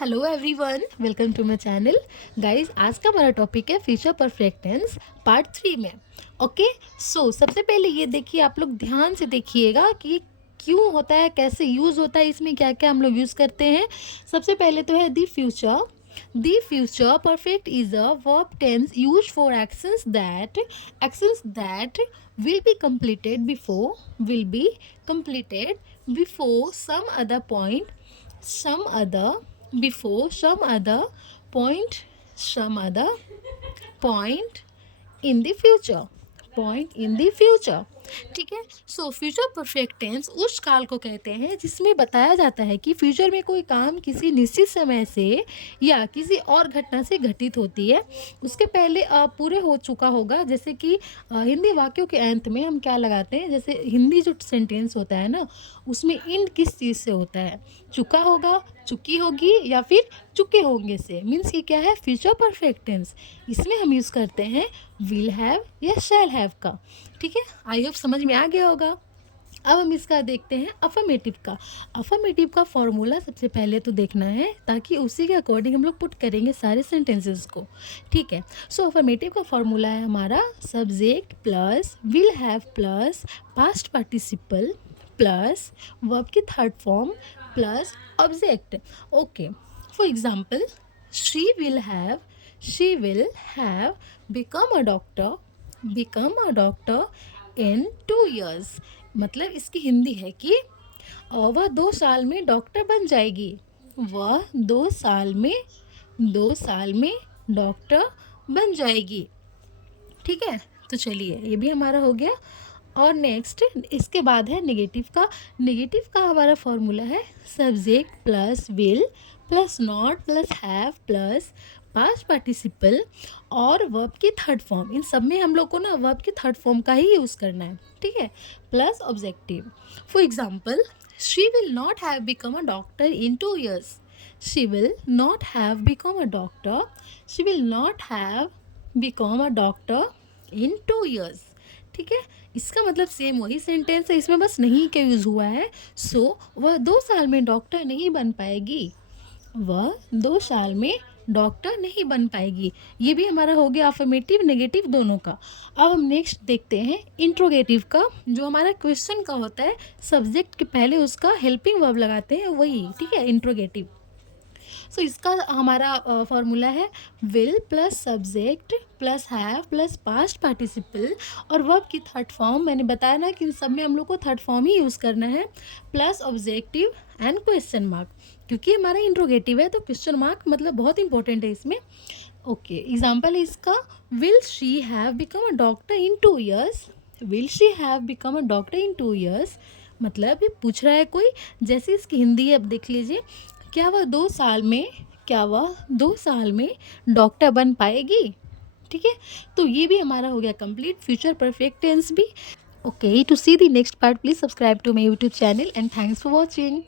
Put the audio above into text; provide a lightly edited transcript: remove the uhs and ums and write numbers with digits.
Hello everyone, welcome to my channel. Guys, आज का हमारा टॉपिक है फ्यूचर परफेक्ट टेंस पार्ट 3 में। ओके, सो सबसे पहले ये देखिए, आप लोग ध्यान से देखिएगा कि ये क्यों होता है, कैसे यूज़ होता है, इसमें क्या क्या हम लोग यूज़ करते हैं। सबसे पहले तो है the future. The future perfect is a verb tense use for actions that will be completed before some other before some other point in the future। ठीक है। सो फ्यूचर परफेक्ट टेंस उस काल को कहते हैं जिसमें बताया जाता है कि फ्यूचर में कोई काम किसी निश्चित समय से या किसी और घटना से घटित होती है, उसके पहले पूरे हो चुका होगा। जैसे कि हिंदी वाक्यों के अंत में हम क्या लगाते हैं, जैसे हिंदी जो सेंटेंस होता है ना, उसमें इंड किस चीज़ से होता है, चुका होगा, चुकी होगी या फिर चुके होंगे से। मीन्स ये क्या है, फ्यूचर परफेक्ट टेंस। इसमें हम यूज़ करते हैं विल हैव या शैल हैव का। ठीक है, आई होप समझ में आ गया होगा। अब हम इसका देखते हैं अफर्मेटिव का। अफर्मेटिव का फॉर्मूला सबसे पहले तो देखना है, ताकि उसी के अकॉर्डिंग हम लोग पुट करेंगे सारे सेंटेंसेस को। ठीक है। सो अफर्मेटिव का फॉर्मूला है हमारा subject plus will have plus past participle plus verb की third form plus object. Okay, for example she will have become a doctor in 2 years। मतलब इसकी हिंदी है कि वह 2 साल में डॉक्टर बन जाएगी। वह 2 साल में डॉक्टर बन जाएगी। ठीक है, तो चलिए ये भी हमारा हो गया। और नेक्स्ट इसके बाद है नेगेटिव का। नेगेटिव का हमारा फॉर्मूला है subject plus will plus not plus have plus past participle और वर्ब की थर्ड फॉर्म। इन सब में हम लोग को ना वर्ब की थर्ड फॉर्म का ही यूज़ करना है। ठीक है, plus objective. For example, she will not have become a doctor in 2 years। She will not have become a doctor she will not have become a doctor in 2 years। ठीक है, इसका मतलब same वही sentence है, इसमें बस नहीं का यूज़ हुआ है। सो वह 2 साल में डॉक्टर नहीं बन पाएगी। वह 2 साल में डॉक्टर नहीं बन पाएगी। ये भी हमारा हो गया अफर्मेटिव नेगेटिव दोनों का। अब हम नेक्स्ट देखते हैं इंट्रोगेटिव का, जो हमारा क्वेश्चन का होता है। सब्जेक्ट के पहले उसका हेल्पिंग वर्ब लगाते हैं, वही। ठीक है, इंट्रोगेटिव। सो इसका हमारा फॉर्मूला है will plus subject plus have plus past participle और वर्ब की थर्ड फॉर्म। मैंने बताया ना कि इन सब में हम लोग को थर्ड फॉर्म ही यूज़ करना है, plus objective and question mark. क्योंकि हमारा इंट्रोगेटिव है तो क्वेश्चन मार्क मतलब बहुत इंपॉर्टेंट है इसमें। ओके, एग्जाम्पल है इसका, will she have become a doctor in 2 years। Will she have become a doctor in 2 years मतलब ये पूछ रहा है कोई। जैसे इसकी हिंदी है, अब देख लीजिए, क्या वह 2 साल में डॉक्टर बन पाएगी। ठीक है, तो ये भी हमारा हो गया कंप्लीट फ्यूचर परफेक्ट टेंस भी। Okay, to see the next part please subscribe to my YouTube channel and thanks for watching.